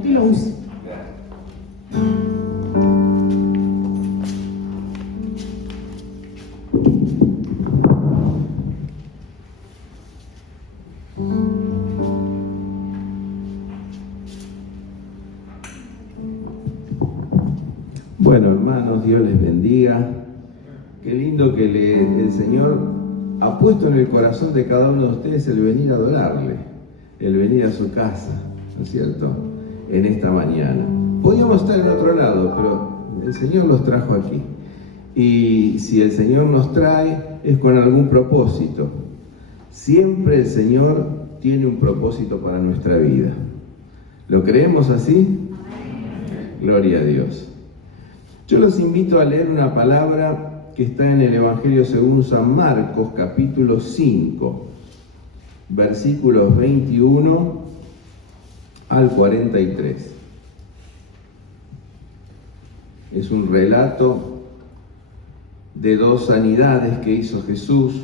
usted lo use. Bueno, hermanos, Dios les bendiga. Qué lindo que el Señor ha puesto en el corazón de cada uno de ustedes el venir a adorarle, el venir a su casa, ¿no es cierto?, en esta mañana. Podíamos estar en otro lado, pero el Señor los trajo aquí. Y si el Señor nos trae, es con algún propósito. Siempre el Señor tiene un propósito para nuestra vida. ¿Lo creemos así? Gloria a Dios. Yo los invito a leer una palabra que está en el Evangelio según San Marcos, capítulo 5, versículos 21 al 43. Es un relato de dos sanidades que hizo Jesús,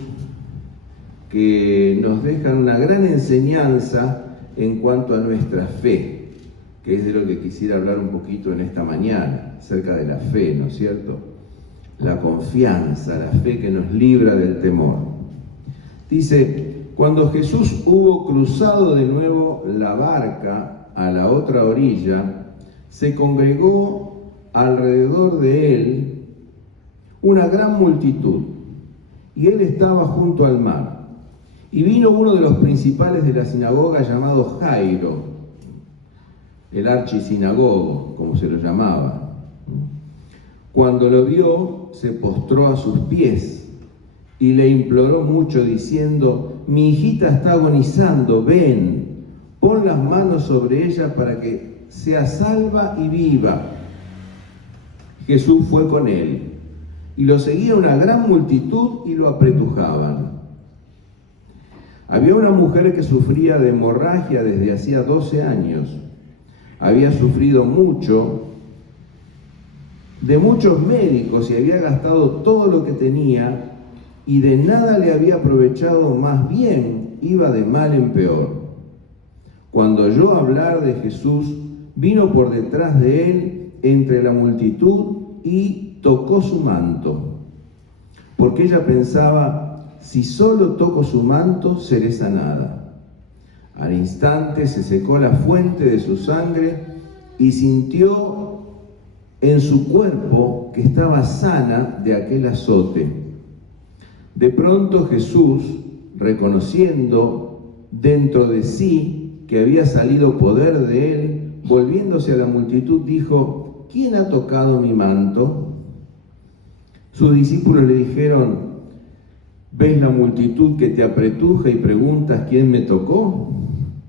que nos dejan una gran enseñanza en cuanto a nuestra fe, que es de lo que quisiera hablar un poquito en esta mañana, acerca de la fe, ¿no es cierto? La confianza, la fe que nos libra del temor. Dice, cuando Jesús hubo cruzado de nuevo la barca a la otra orilla, se congregó alrededor de él una gran multitud, y él estaba junto al mar. Y vino uno de los principales de la sinagoga llamado Jairo, el archisinagogo, como se lo llamaba. Cuando lo vio, se postró a sus pies y le imploró mucho, diciendo: mi hijita está agonizando, ven, pon las manos sobre ella para que sea salva y viva. Jesús fue con él, y lo seguía una gran multitud y lo apretujaban. Había una mujer que sufría de hemorragia desde hacía 12 años. Había sufrido mucho de muchos médicos y había gastado todo lo que tenía y de nada le había aprovechado, más bien iba de mal en peor. Cuando oyó hablar de Jesús, vino por detrás de él entre la multitud y tocó su manto, porque ella pensaba: si solo toco su manto, seré sanada. Al instante se secó la fuente de su sangre y sintió en su cuerpo que estaba sana de aquel azote. De pronto Jesús, reconociendo dentro de sí que había salido poder de él, volviéndose a la multitud, dijo: ¿quién ha tocado mi manto? Sus discípulos le dijeron: ¿ves la multitud que te apretuja y preguntas quién me tocó?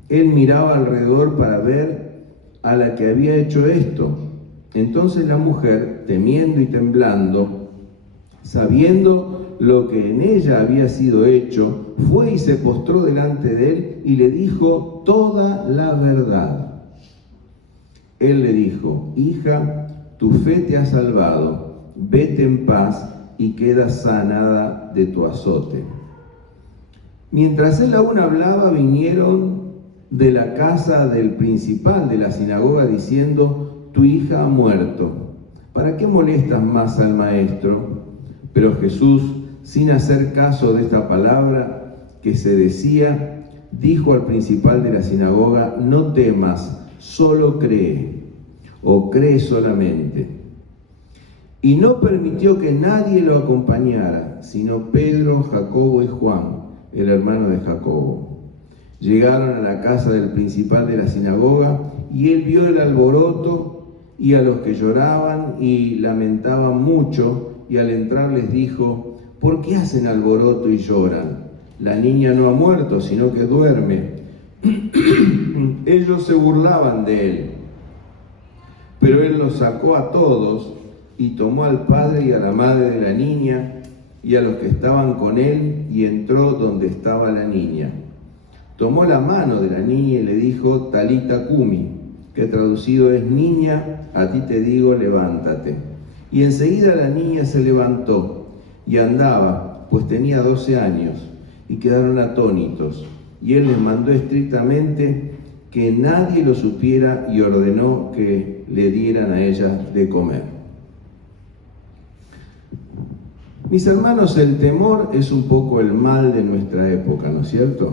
Él miraba alrededor para ver a la que había hecho esto. Entonces la mujer, temiendo y temblando, sabiendo lo que en ella había sido hecho, fue y se postró delante de él y le dijo toda la verdad. Él le dijo: hija, tu fe te ha salvado, vete en paz y queda sanada de tu azote. Mientras él aún hablaba, vinieron de la casa del principal de la sinagoga diciendo: tu hija ha muerto, ¿para qué molestas más al maestro? Pero Jesús, sin hacer caso de esta palabra que se decía, dijo al principal de la sinagoga: no temas, solo cree, o cree solamente. Y no permitió que nadie lo acompañara, sino Pedro, Jacobo y Juan, el hermano de Jacobo. Llegaron a la casa del principal de la sinagoga, y él vio el alboroto y a los que lloraban y lamentaban mucho, y al entrar les dijo: ¿por qué hacen alboroto y lloran? La niña no ha muerto, sino que duerme. Ellos se burlaban de él, pero él los sacó a todos y tomó al padre y a la madre de la niña y a los que estaban con él, y entró donde estaba la niña. Tomó la mano de la niña y le dijo: Talita cumi, que traducido es: niña, a ti te digo, levántate. Y enseguida la niña se levantó y andaba, pues tenía 12 años, y quedaron atónitos. Y él les mandó estrictamente que nadie lo supiera y ordenó que le dieran a ella de comer. Mis hermanos, el temor es un poco el mal de nuestra época, ¿no es cierto?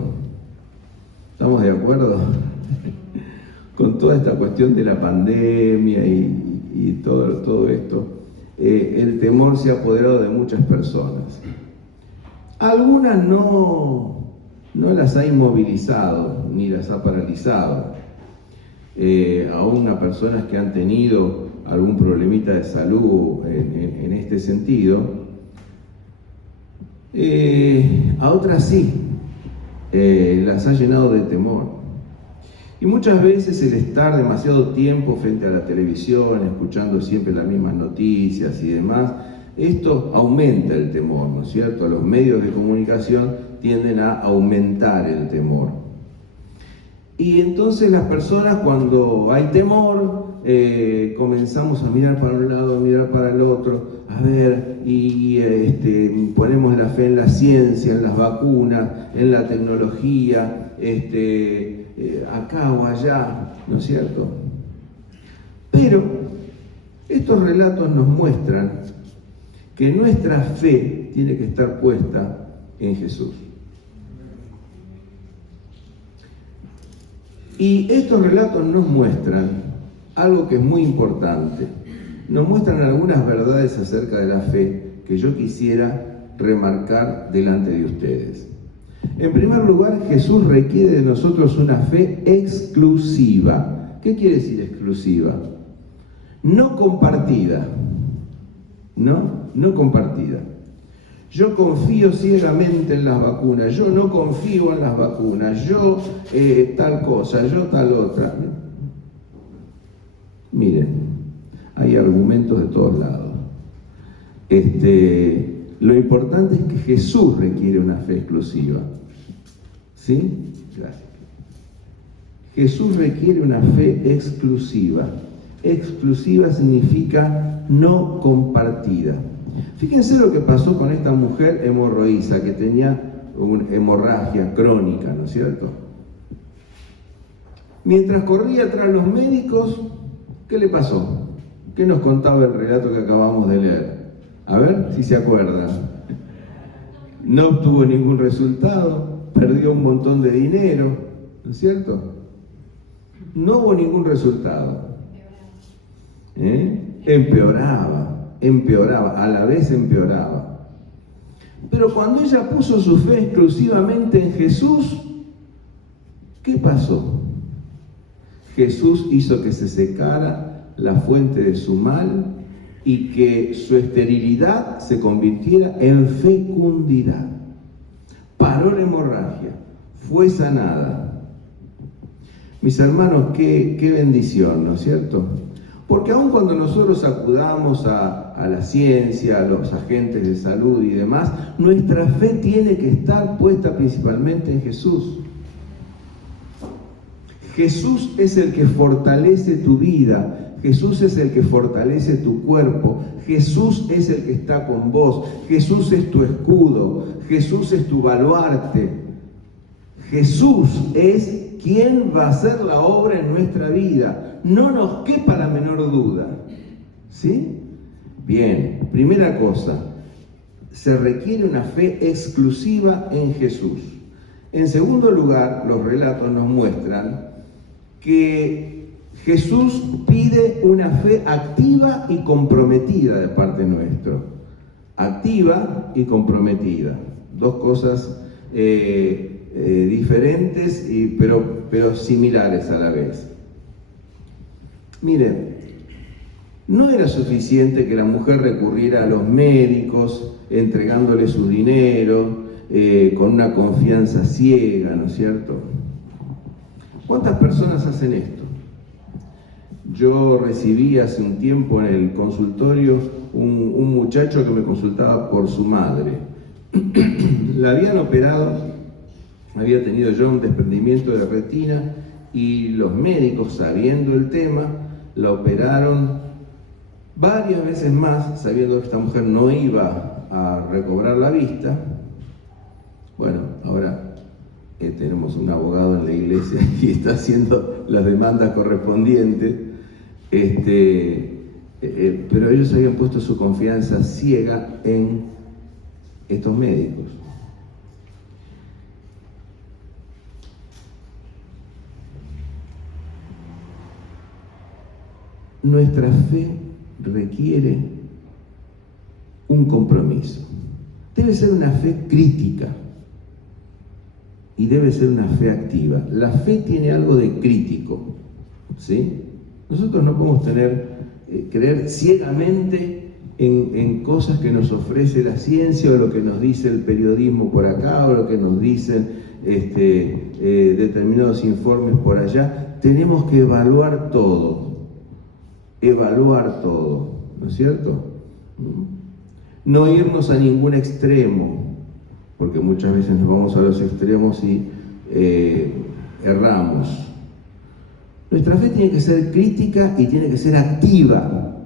¿Estamos de acuerdo? Con toda esta cuestión de la pandemia y todo esto, el temor se ha apoderado de muchas personas. Algunas no las ha inmovilizado ni las ha paralizado. Aún a personas que han tenido algún problemita de salud en este sentido, a otras sí, las ha llenado de temor. Y muchas veces el estar demasiado tiempo frente a la televisión, escuchando siempre las mismas noticias y demás, esto aumenta el temor, ¿no es cierto? Los medios de comunicación tienden a aumentar el temor. Y entonces las personas, cuando hay temor, comenzamos a mirar para un lado, a mirar para el otro, a ver, ponemos la fe en la ciencia, en las vacunas, en la tecnología, acá o allá, ¿no es cierto? Pero estos relatos nos muestran que nuestra fe tiene que estar puesta en Jesús. Y estos relatos nos muestran algo que es muy importante. Nos muestran algunas verdades acerca de la fe que yo quisiera remarcar delante de ustedes. En primer lugar, Jesús requiere de nosotros una fe exclusiva. ¿Qué quiere decir exclusiva? No compartida. No compartida. Yo confío ciegamente en las vacunas, yo no confío en las vacunas, yo tal cosa, yo tal otra. Miren, hay argumentos de todos lados. Lo importante es que Jesús requiere una fe exclusiva. ¿Sí? Gracias. Jesús requiere una fe exclusiva. Exclusiva significa no compartida. Fíjense lo que pasó con esta mujer hemorroísa que tenía una hemorragia crónica, ¿no es cierto? Mientras corría tras los médicos, ¿qué le pasó? ¿Qué nos contaba el relato que acabamos de leer? A ver si se acuerdan. No obtuvo ningún resultado, perdió un montón de dinero, ¿no es cierto? No hubo ningún resultado. Empeoraba, a la vez empeoraba. Pero cuando ella puso su fe exclusivamente en Jesús, ¿qué pasó? Jesús hizo que se secara la fuente de su mal y que su esterilidad se convirtiera en fecundidad. Paró la hemorragia, fue sanada. Mis hermanos, qué bendición, ¿no es cierto? Porque aun cuando nosotros acudamos a la ciencia, a los agentes de salud y demás, nuestra fe tiene que estar puesta principalmente en Jesús. Jesús es el que fortalece tu vida, Jesús es el que fortalece tu cuerpo, Jesús es el que está con vos, Jesús es tu escudo, Jesús es tu baluarte. Jesús es quien va a hacer la obra en nuestra vida. No nos quepa la menor duda. ¿Sí? Bien, primera cosa, se requiere una fe exclusiva en Jesús. En segundo lugar, los relatos nos muestran que Jesús pide una fe activa y comprometida de parte nuestra. Activa y comprometida. Dos cosas diferentes, pero similares a la vez. Miren, no era suficiente que la mujer recurriera a los médicos entregándole su dinero con una confianza ciega, ¿no es cierto? ¿Cuántas personas hacen esto? Yo recibí hace un tiempo en el consultorio un muchacho que me consultaba por su madre. La habían operado, había tenido ya un desprendimiento de retina y los médicos, sabiendo el tema, la operaron varias veces más, sabiendo que esta mujer no iba a recobrar la vista. Bueno, ahora tenemos un abogado en la iglesia y está haciendo las demandas correspondientes, pero ellos habían puesto su confianza ciega en estos médicos. Nuestra fe requiere un compromiso. Debe ser una fe crítica y debe ser una fe activa. La fe tiene algo de crítico, ¿sí? Nosotros no podemos creer ciegamente en cosas que nos ofrece la ciencia o lo que nos dice el periodismo por acá o lo que nos dicen determinados informes por allá. Tenemos que evaluar todo, ¿no es cierto? No irnos a ningún extremo, porque muchas veces nos vamos a los extremos y erramos. Nuestra fe tiene que ser crítica y tiene que ser activa.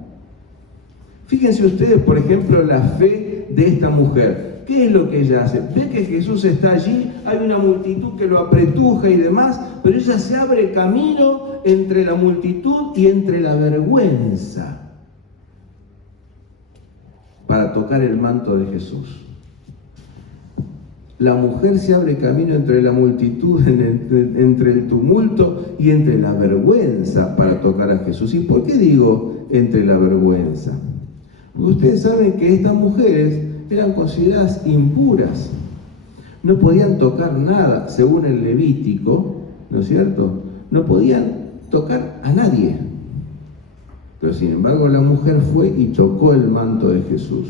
Fíjense ustedes, por ejemplo, la fe de esta mujer. ¿Qué es lo que ella hace? Ve que Jesús está allí, hay una multitud que lo apretuja y demás, pero ella se abre camino entre la multitud y entre la vergüenza para tocar el manto de Jesús. La mujer se abre camino entre la multitud, entre el tumulto y entre la vergüenza para tocar a Jesús. ¿Y por qué digo entre la vergüenza? Porque ustedes saben que estas mujeres eran consideradas impuras. No podían tocar nada, según el Levítico, ¿no es cierto? No podían tocar a nadie. Pero sin embargo la mujer fue y tocó el manto de Jesús.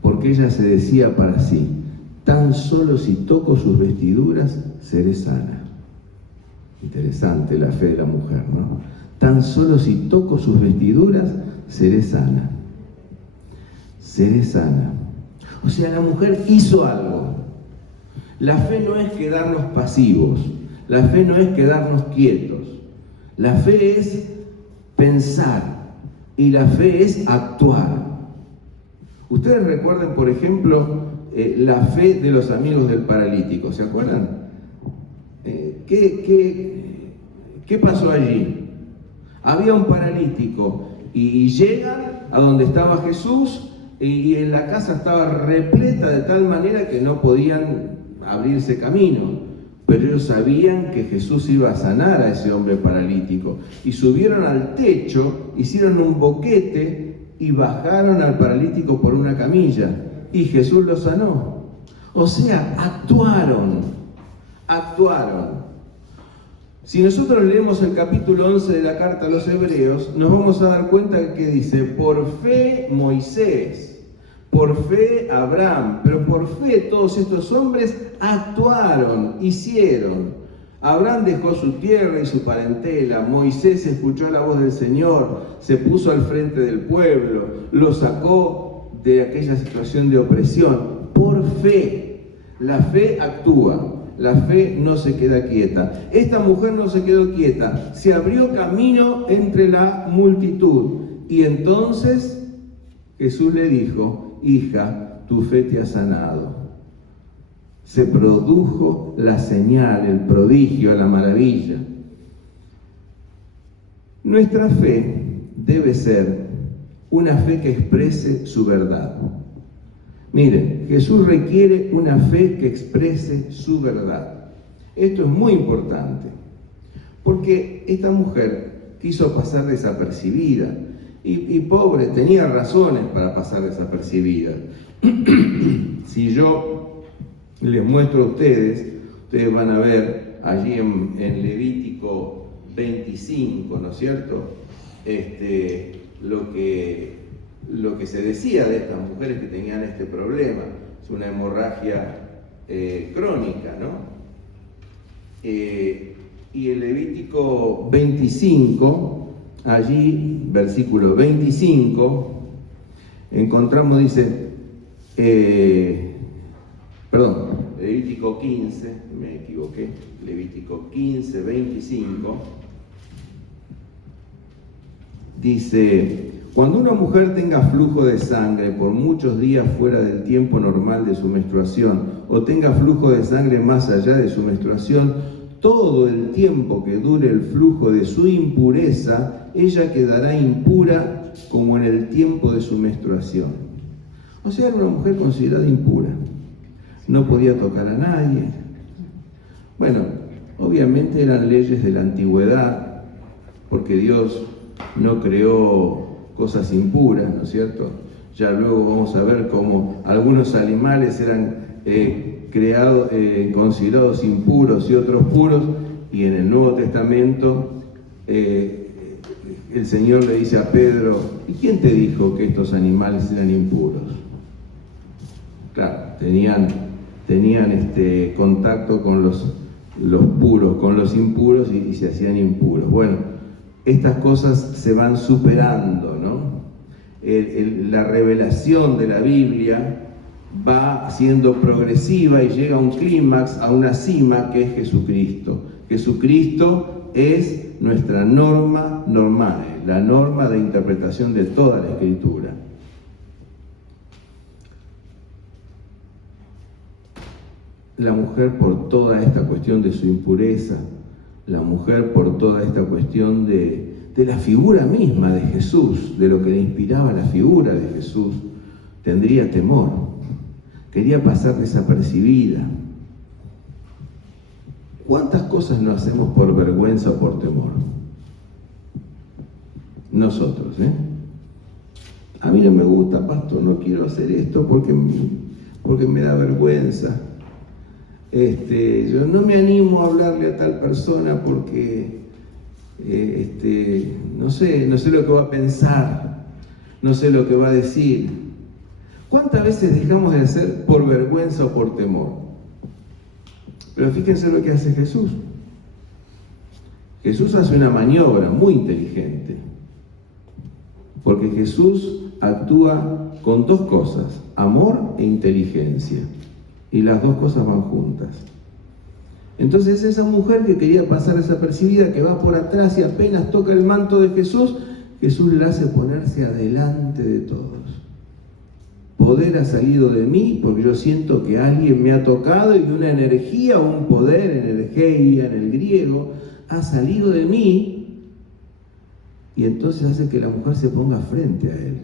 Porque ella se decía para sí, tan solo si toco sus vestiduras, seré sana. Interesante la fe de la mujer, ¿no? Tan solo si toco sus vestiduras, seré sana. Seré sana. O sea, la mujer hizo algo. La fe no es quedarnos pasivos. La fe no es quedarnos quietos. La fe es pensar y la fe es actuar. Ustedes recuerden, por ejemplo, la fe de los amigos del paralítico, ¿se acuerdan? ¿Qué pasó allí? Había un paralítico y llegan a donde estaba Jesús y en la casa estaba repleta de tal manera que no podían abrirse camino. Pero ellos sabían que Jesús iba a sanar a ese hombre paralítico. Y subieron al techo, hicieron un boquete y bajaron al paralítico por una camilla. Y Jesús lo sanó. O sea, actuaron. Si nosotros leemos el capítulo 11 de la carta a los Hebreos, nos vamos a dar cuenta que dice, por fe Moisés, por fe Abraham, pero por fe todos estos hombres actuaron, hicieron. Abraham dejó su tierra y su parentela, Moisés escuchó la voz del Señor, se puso al frente del pueblo, lo sacó de aquella situación de opresión. Por fe, la fe actúa. La fe no se queda quieta. Esta mujer no se quedó quieta, se abrió camino entre la multitud. Y entonces Jesús le dijo, hija, tu fe te ha sanado. Se produjo la señal, el prodigio, la maravilla. Nuestra fe debe ser una fe que exprese su verdad. Miren, Jesús requiere una fe que exprese su verdad. Esto es muy importante, porque esta mujer quiso pasar desapercibida, y pobre, tenía razones para pasar desapercibida. Si yo les muestro a ustedes van a ver allí en Levítico 25, ¿no es cierto? Lo que se decía de estas mujeres que tenían este problema. Es una hemorragia crónica, ¿no? Y el Levítico 25, allí, versículo 25, encontramos, dice, Levítico 15, me equivoqué, Levítico 15, 25, dice, Cuando una mujer tenga flujo de sangre por muchos días fuera del tiempo normal de su menstruación, o tenga flujo de sangre más allá de su menstruación, todo el tiempo que dure el flujo de su impureza, ella quedará impura como en el tiempo de su menstruación. O sea, era una mujer considerada impura. No podía tocar a nadie. Bueno, obviamente eran leyes de la antigüedad, porque Dios no creó cosas impuras, ¿no es cierto? Ya luego vamos a ver cómo algunos animales eran considerados impuros y otros puros, y en el Nuevo Testamento el Señor le dice a Pedro: ¿y quién te dijo que estos animales eran impuros? Claro, tenían contacto con los puros, con los impuros, y se hacían impuros. Bueno, estas cosas se van superando, ¿no? La revelación de la Biblia va siendo progresiva y llega a un clímax, a una cima, que es Jesucristo. Jesucristo es nuestra norma normal, la norma de interpretación de toda la Escritura. La mujer, por toda esta cuestión de su impureza, la mujer por toda esta cuestión de la figura misma de Jesús, de lo que le inspiraba la figura de Jesús, tendría temor, quería pasar desapercibida. ¿Cuántas cosas no hacemos por vergüenza o por temor? Nosotros, A mí no me gusta, pastor, no quiero hacer esto porque me da vergüenza. Yo no me animo a hablarle a tal persona porque no sé lo que va a pensar, no sé lo que va a decir. ¿Cuántas veces dejamos de hacer por vergüenza o por temor? Pero fíjense lo que hace Jesús. Jesús hace una maniobra muy inteligente, porque Jesús actúa con dos cosas: amor e inteligencia. Y las dos cosas van juntas. Entonces esa mujer que quería pasar desapercibida, que va por atrás y apenas toca el manto de Jesús, Jesús le hace ponerse adelante de todos. Poder ha salido de mí porque yo siento que alguien me ha tocado, y una energía, un poder, energía en el griego, ha salido de mí, y entonces hace que la mujer se ponga frente a él.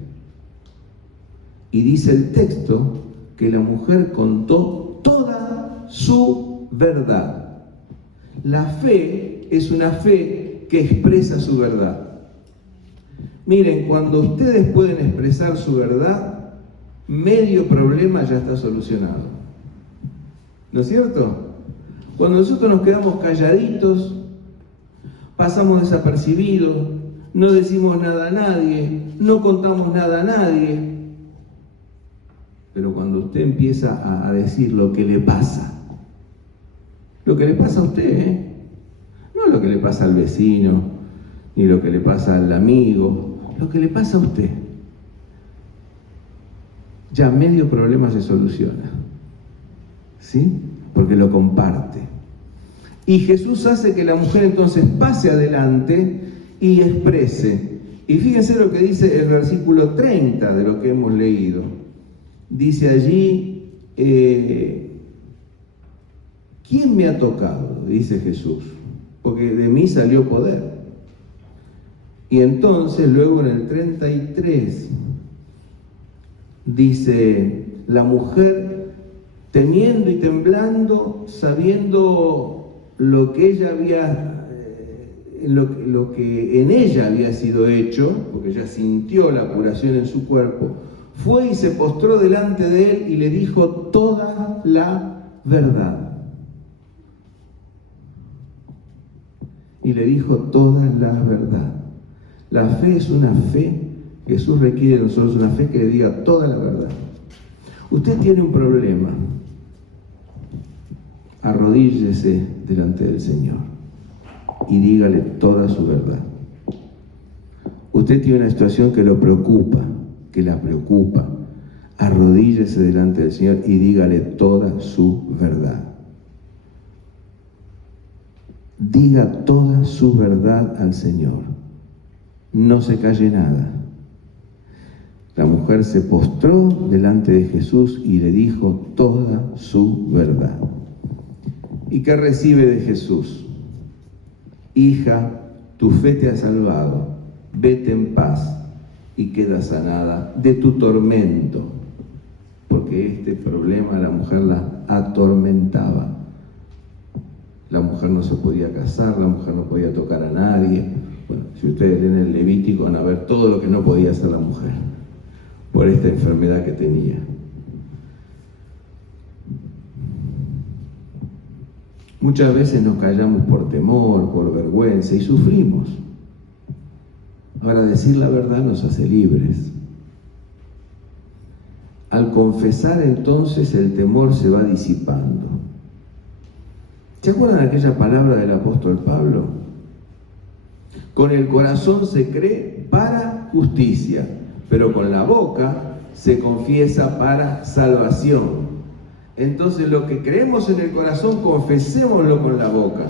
Y dice el texto que la mujer contó toda su verdad. La fe es una fe que expresa su verdad. Miren, cuando ustedes pueden expresar su verdad, medio problema ya está solucionado. ¿No es cierto? Cuando nosotros nos quedamos calladitos, pasamos desapercibidos, no decimos nada a nadie, no contamos nada a nadie. Pero cuando usted empieza a decir lo que le pasa a usted, no lo que le pasa al vecino, ni lo que le pasa al amigo, lo que le pasa a usted, ya medio problema se soluciona, ¿sí? Porque lo comparte. Y Jesús hace que la mujer entonces pase adelante y exprese. Y fíjense lo que dice el versículo 30 de lo que hemos leído. Dice allí, ¿quién me ha tocado? Dice Jesús, porque de mí salió poder. Y entonces luego en el 33 dice, la mujer temiendo y temblando, sabiendo lo que ella había, lo que en ella había sido hecho, porque ella sintió la curación en su cuerpo, fue y se postró delante de él y le dijo toda la verdad. Y le dijo toda la verdad. La fe es una fe, Jesús requiere de nosotros una fe que le diga toda la verdad. Usted tiene un problema, arrodíllese delante del Señor y dígale toda su verdad. Usted tiene una situación que lo preocupa, que la preocupa, arrodíllese delante del Señor y dígale toda su verdad. Diga toda su verdad al Señor. No se calle nada. La mujer se postró delante de Jesús y le dijo toda su verdad. ¿Y qué recibe de Jesús? Hija, tu fe te ha salvado, vete en paz y queda sanada de tu tormento. Porque este problema a la mujer la atormentaba. La mujer no se podía casar, la mujer no podía tocar a nadie. Bueno, si ustedes leen el Levítico van a ver todo lo que no podía hacer la mujer por esta enfermedad que tenía. Muchas veces nos callamos por temor, por vergüenza y sufrimos. Ahora, decir la verdad nos hace libres. Al confesar, entonces, el temor se va disipando. ¿Se acuerdan aquella palabra del apóstol Pablo? Con el corazón se cree para justicia, pero con la boca se confiesa para salvación. Entonces, lo que creemos en el corazón, confesémoslo con la boca.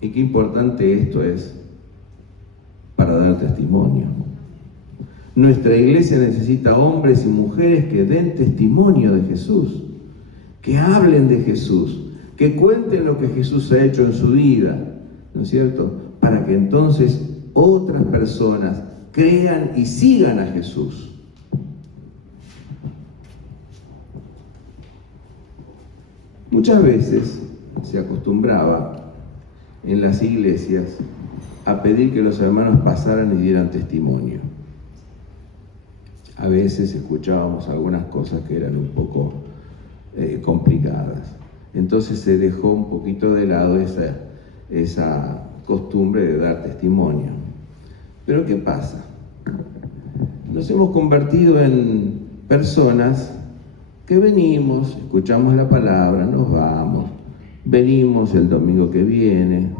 Y qué importante esto es para dar testimonio. Nuestra iglesia necesita hombres y mujeres que den testimonio de Jesús, que hablen de Jesús, que cuenten lo que Jesús ha hecho en su vida, ¿no es cierto? Para que entonces otras personas crean y sigan a Jesús. Muchas veces se acostumbraba en las iglesias a pedir que los hermanos pasaran y dieran testimonio. A veces escuchábamos algunas cosas que eran un poco complicadas. Entonces se dejó un poquito de lado esa costumbre de dar testimonio. Pero ¿qué pasa? Nos hemos convertido en personas que venimos, escuchamos la palabra, nos vamos, venimos el domingo que viene,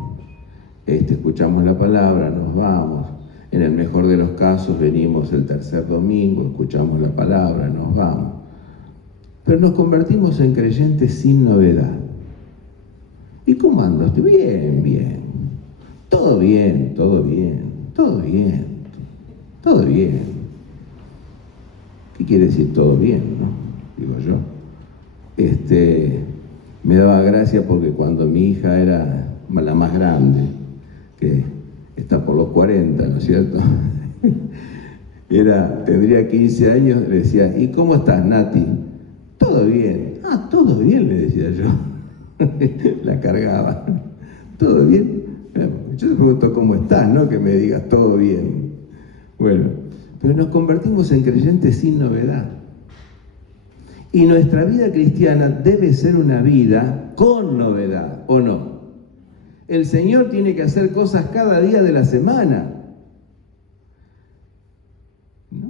escuchamos la palabra, nos vamos. En el mejor de los casos venimos el tercer domingo, escuchamos la palabra, nos vamos. Pero nos convertimos en creyentes sin novedad. ¿Y cómo andas? Bien, bien. Todo bien, todo bien, todo bien, todo bien. ¿Qué quiere decir todo bien, no? Digo yo. Me daba gracia porque cuando mi hija era la más grande, que está por los 40, ¿no es cierto? Tendría 15 años, le decía, ¿y cómo estás, Nati? Todo bien. Ah, todo bien, le decía yo. La cargaba. ¿Todo bien? Yo te pregunto cómo estás, no que me digas todo bien. Bueno, pero nos convertimos en creyentes sin novedad. Y nuestra vida cristiana debe ser una vida con novedad, ¿o no? El Señor tiene que hacer cosas cada día de la semana, ¿no?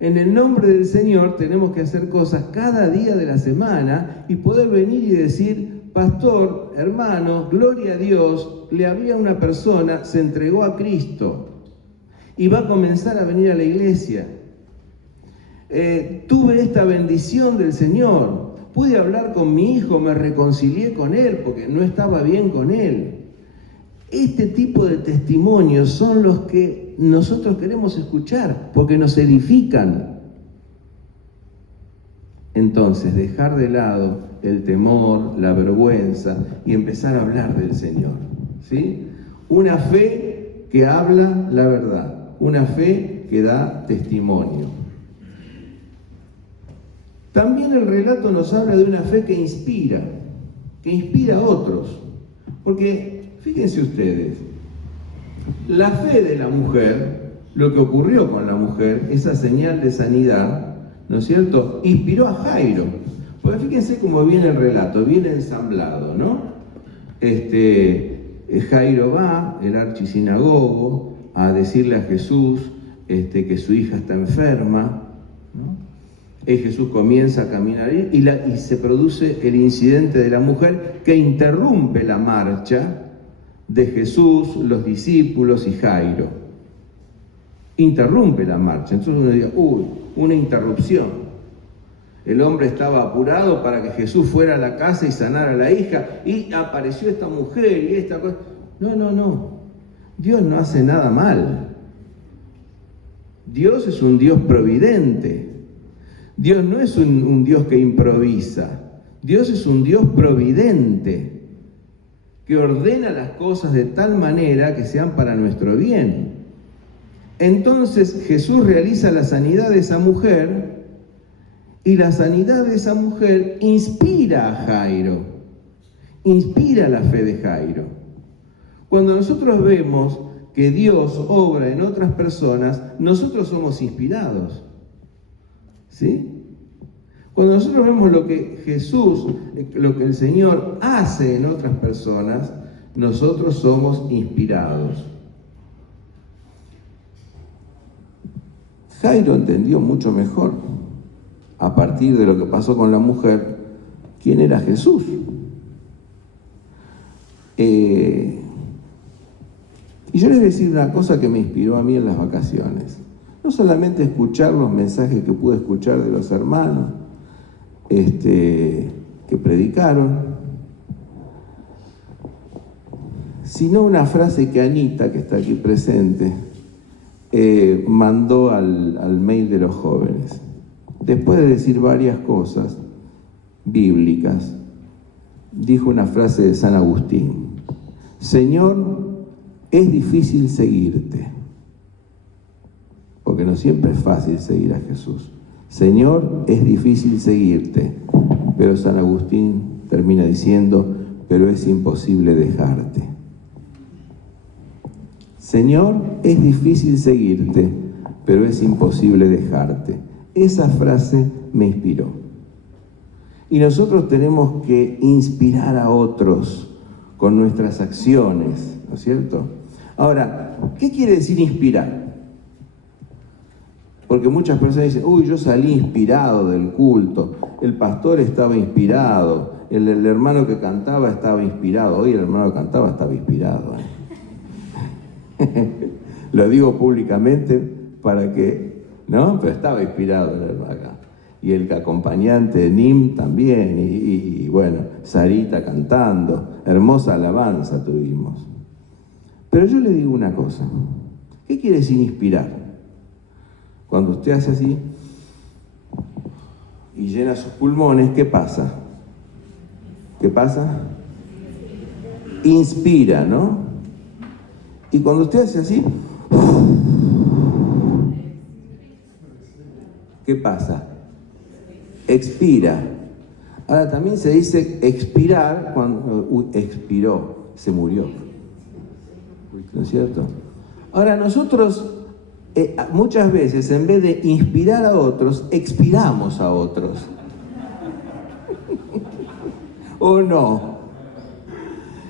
En el nombre del Señor tenemos que hacer cosas cada día de la semana y poder venir y decir, pastor, hermano, gloria a Dios, le había una persona, se entregó a Cristo y va a comenzar a venir a la iglesia. Tuve esta bendición del Señor, pude hablar con mi hijo, me reconcilié con él porque no estaba bien con él. Este tipo de testimonios son los que nosotros queremos escuchar porque nos edifican. Entonces, dejar de lado el temor, la vergüenza y empezar a hablar del Señor, ¿sí? Una fe que habla la verdad, una fe que da testimonio. También el relato nos habla de una fe que inspira a otros. Porque, fíjense ustedes, la fe de la mujer, lo que ocurrió con la mujer, esa señal de sanidad, ¿no es cierto?, inspiró a Jairo. Porque fíjense cómo viene el relato, viene ensamblado, ¿no? Jairo va, el archisinagogo, a decirle a Jesús que su hija está enferma, ¿no? Jesús comienza a caminar y se produce el incidente de la mujer que interrumpe la marcha de Jesús, los discípulos y Jairo. Interrumpe la marcha. Entonces uno dice, una interrupción. El hombre estaba apurado para que Jesús fuera a la casa y sanara a la hija y apareció esta mujer y esta cosa. No. Dios no hace nada mal. Dios es un Dios providente. Dios no es un Dios que improvisa. Dios es un Dios providente, que ordena las cosas de tal manera que sean para nuestro bien. Entonces Jesús realiza la sanidad de esa mujer, y la sanidad de esa mujer inspira a Jairo, inspira la fe de Jairo. Cuando nosotros vemos que Dios obra en otras personas, nosotros somos inspirados, ¿sí? Cuando nosotros vemos lo que Jesús, lo que el Señor hace en otras personas, nosotros somos inspirados. Jairo entendió mucho mejor, a partir de lo que pasó con la mujer, quién era Jesús. Y yo les voy a decir una cosa que me inspiró a mí en las vacaciones. No solamente escuchar los mensajes que pude escuchar de los hermanos que predicaron, sino una frase que Anita, que está aquí presente, mandó al mail de los jóvenes. Después de decir varias cosas bíblicas, dijo una frase de San Agustín: Señor, es difícil seguirte, porque no siempre es fácil seguir a Jesús. Señor, es difícil seguirte, pero San Agustín termina diciendo, pero es imposible dejarte. Señor, es difícil seguirte, pero es imposible dejarte. Esa frase me inspiró. Y nosotros tenemos que inspirar a otros con nuestras acciones, ¿no es cierto? Ahora, ¿qué quiere decir inspirar? Porque muchas personas dicen, uy, yo salí inspirado del culto, el pastor estaba inspirado, el hermano que cantaba estaba inspirado. Hoy el hermano que cantaba estaba inspirado. Lo digo públicamente para que, ¿no? Pero estaba inspirado el hermano acá. Y el acompañante de Nim también, y bueno, Sarita cantando, hermosa alabanza tuvimos. Pero yo le digo una cosa, ¿qué quiere decir inspirar? Cuando usted hace así y llena sus pulmones, ¿qué pasa? ¿Qué pasa? Inspira, ¿no? Y cuando usted hace así, ¿qué pasa? Expira. Ahora también se dice expirar cuando expiró, se murió. ¿No es cierto? Ahora nosotros muchas veces, en vez de inspirar a otros, expiramos a otros. ¿O no?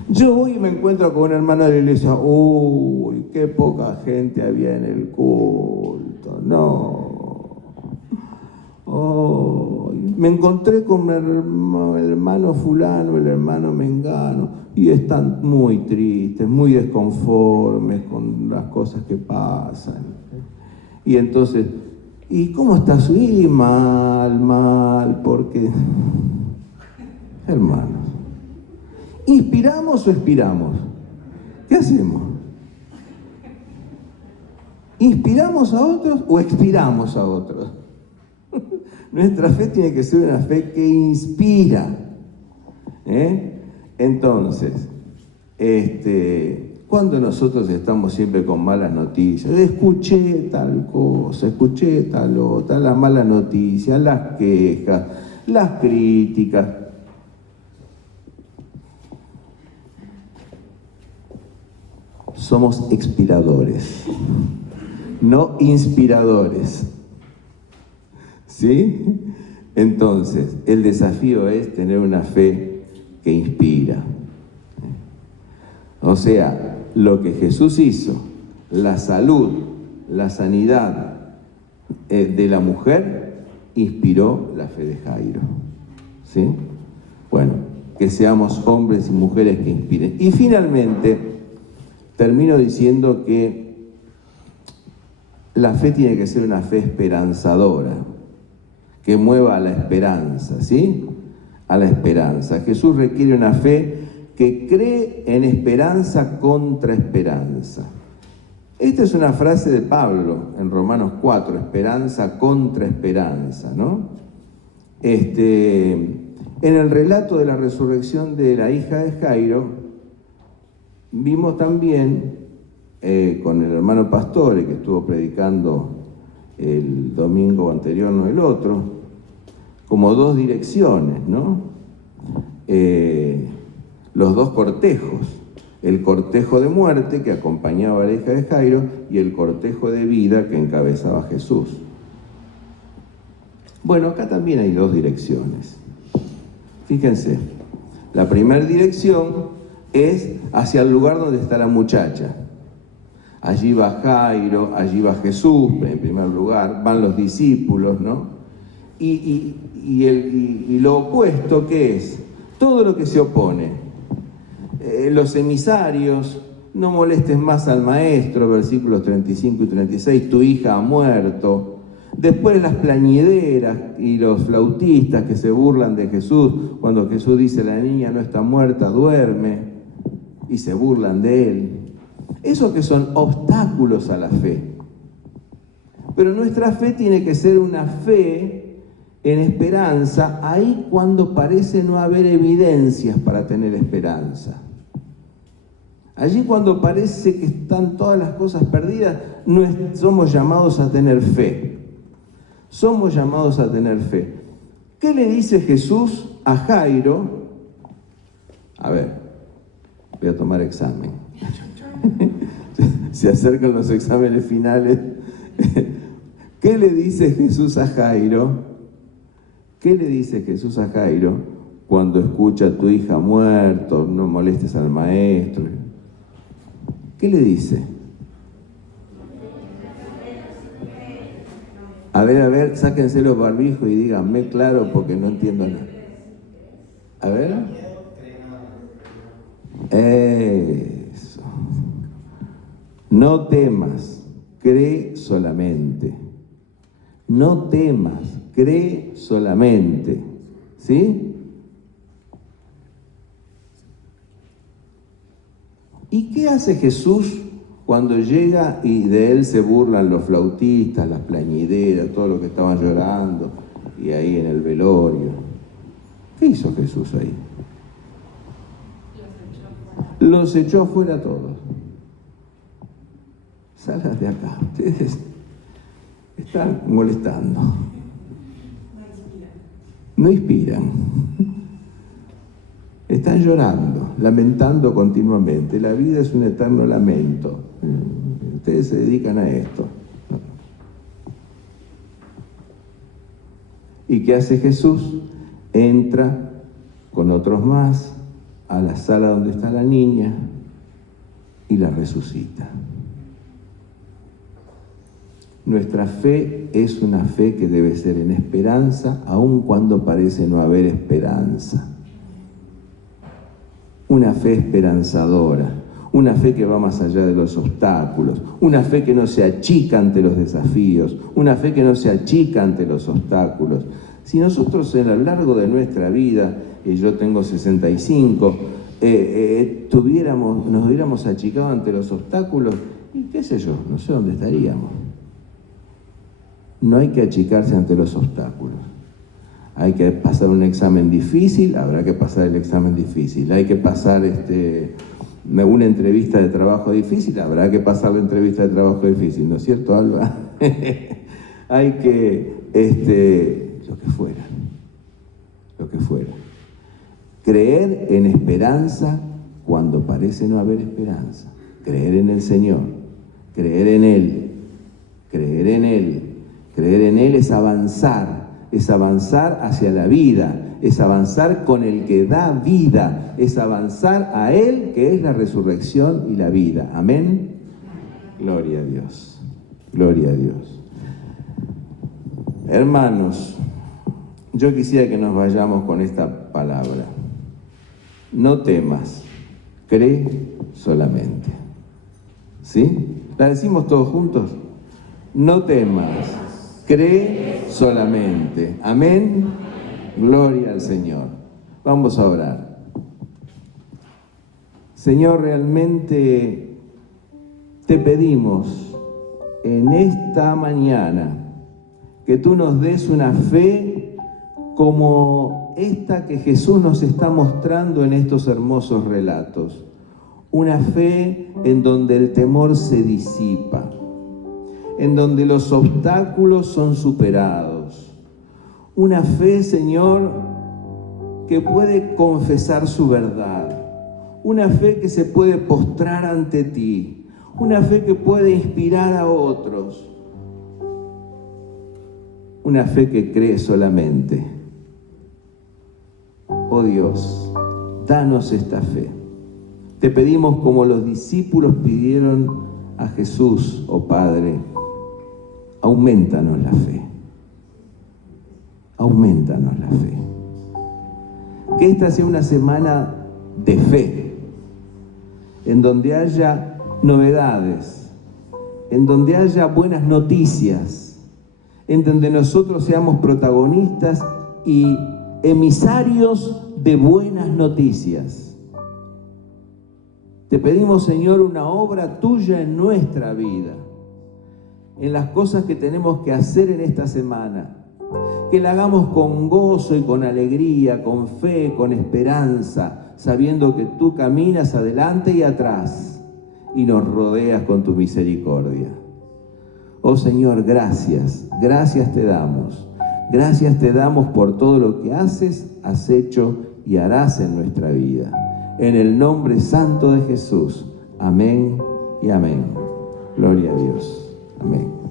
Yo voy y me encuentro con un hermano de la iglesia. Uy, qué poca gente había en el culto. No. Oh, me encontré con el hermano fulano, el hermano mengano, y están muy tristes, muy desconformes con las cosas que pasan. Y entonces, ¿y cómo está su hijo? Mal, porque... Hermanos, ¿inspiramos o expiramos? ¿Qué hacemos? ¿Inspiramos a otros o expiramos a otros? Nuestra fe tiene que ser una fe que inspira. Entonces, cuando nosotros estamos siempre con malas noticias, escuché tal cosa, escuché tal otra, las malas noticias, las quejas, las críticas. Somos expiradores, no inspiradores. ¿Sí? Entonces, el desafío es tener una fe que inspira. O sea, lo que Jesús hizo, la salud, la sanidad de la mujer, inspiró la fe de Jairo. ¿Sí? Bueno, que seamos hombres y mujeres que inspiren. Y finalmente, termino diciendo que la fe tiene que ser una fe esperanzadora, que mueva a la esperanza, ¿sí? A la esperanza. Jesús requiere una fe que cree en esperanza contra esperanza. Esta es una frase de Pablo en Romanos 4, esperanza contra esperanza, ¿no? En el relato de la resurrección de la hija de Jairo, vimos también con el hermano Pastore, que estuvo predicando el domingo anterior, no el otro, como dos direcciones, ¿no? Los dos cortejos. El cortejo de muerte que acompañaba a la hija de Jairo y el cortejo de vida que encabezaba Jesús. Bueno, acá también hay dos direcciones. Fíjense, la primera dirección es hacia el lugar donde está la muchacha. Allí va Jairo, allí va Jesús, en primer lugar, van los discípulos, ¿no? Y lo opuesto, ¿qué es? Todo lo que se opone. Los emisarios, no molestes más al maestro, versículos 35 y 36, tu hija ha muerto. Después las plañideras y los flautistas que se burlan de Jesús, cuando Jesús dice la niña no está muerta, duerme, y se burlan de él. Esos que son obstáculos a la fe. Pero nuestra fe tiene que ser una fe en esperanza, ahí cuando parece no haber evidencias para tener esperanza. Allí cuando parece que están todas las cosas perdidas, somos llamados a tener fe. Somos llamados a tener fe. ¿Qué le dice Jesús a Jairo? A ver, voy a tomar examen. Se acercan los exámenes finales. ¿Qué le dice Jesús a Jairo? ¿Qué le dice Jesús a Jairo cuando escucha a tu hija muerto, no molestes al maestro? ¿Qué le dice? A ver, sáquense los barbijos y díganme claro porque no entiendo nada. A ver. Eso. No temas, cree solamente. No temas, cree solamente. ¿Sí? ¿Y qué hace Jesús cuando llega y de él se burlan los flautistas, las plañideras, todos los que estaban llorando y ahí en el velorio? ¿Qué hizo Jesús ahí? Los echó afuera a todos. Salgan de acá, ustedes están molestando. No inspiran. Están llorando, lamentando continuamente. La vida es un eterno lamento. Ustedes se dedican a esto. ¿Y qué hace Jesús? Entra con otros más a la sala donde está la niña y la resucita. Nuestra fe es una fe que debe ser en esperanza, aun cuando parece no haber esperanza. Una fe esperanzadora, una fe que va más allá de los obstáculos, una fe que no se achica ante los desafíos, una fe que no se achica ante los obstáculos. Si nosotros a lo largo de nuestra vida, y yo tengo 65, nos hubiéramos achicado ante los obstáculos, y qué sé yo, no sé dónde estaríamos. No hay que achicarse ante los obstáculos. Hay que pasar un examen difícil, habrá que pasar el examen difícil. Hay que pasar una entrevista de trabajo difícil, habrá que pasar la entrevista de trabajo difícil, ¿no es cierto, Alba? Hay que, lo que fuera. Creer en esperanza cuando parece no haber esperanza. Creer en el Señor, creer en Él. Creer en Él es avanzar hacia la vida, es avanzar con el que da vida, es avanzar a Él que es la resurrección y la vida. Amén. Gloria a Dios. Gloria a Dios. Hermanos, yo quisiera que nos vayamos con esta palabra. No temas, cree solamente. ¿Sí? ¿La decimos todos juntos? No temas, cree solamente. Amén. Gloria al Señor. Vamos a orar. Señor, realmente te pedimos en esta mañana que tú nos des una fe como esta que Jesús nos está mostrando en estos hermosos relatos. Una fe en donde el temor se disipa, en donde los obstáculos son superados. Una fe, Señor, que puede confesar su verdad. Una fe que se puede postrar ante ti. Una fe que puede inspirar a otros. Una fe que cree solamente. Oh Dios, danos esta fe. Te pedimos como los discípulos pidieron a Jesús, oh Padre, aumentanos la fe. Aumentanos la fe. Que esta sea una semana de fe, en donde haya novedades, en donde haya buenas noticias, en donde nosotros seamos protagonistas y emisarios de buenas noticias. Te pedimos, Señor, una obra tuya en nuestra vida, en las cosas que tenemos que hacer en esta semana, que la hagamos con gozo y con alegría, con fe, con esperanza, sabiendo que tú caminas adelante y atrás y nos rodeas con tu misericordia. Oh Señor, gracias, gracias te damos. Gracias te damos por todo lo que haces, has hecho y harás en nuestra vida. En el nombre santo de Jesús. Amén y amén. Gloria a Dios. Amén.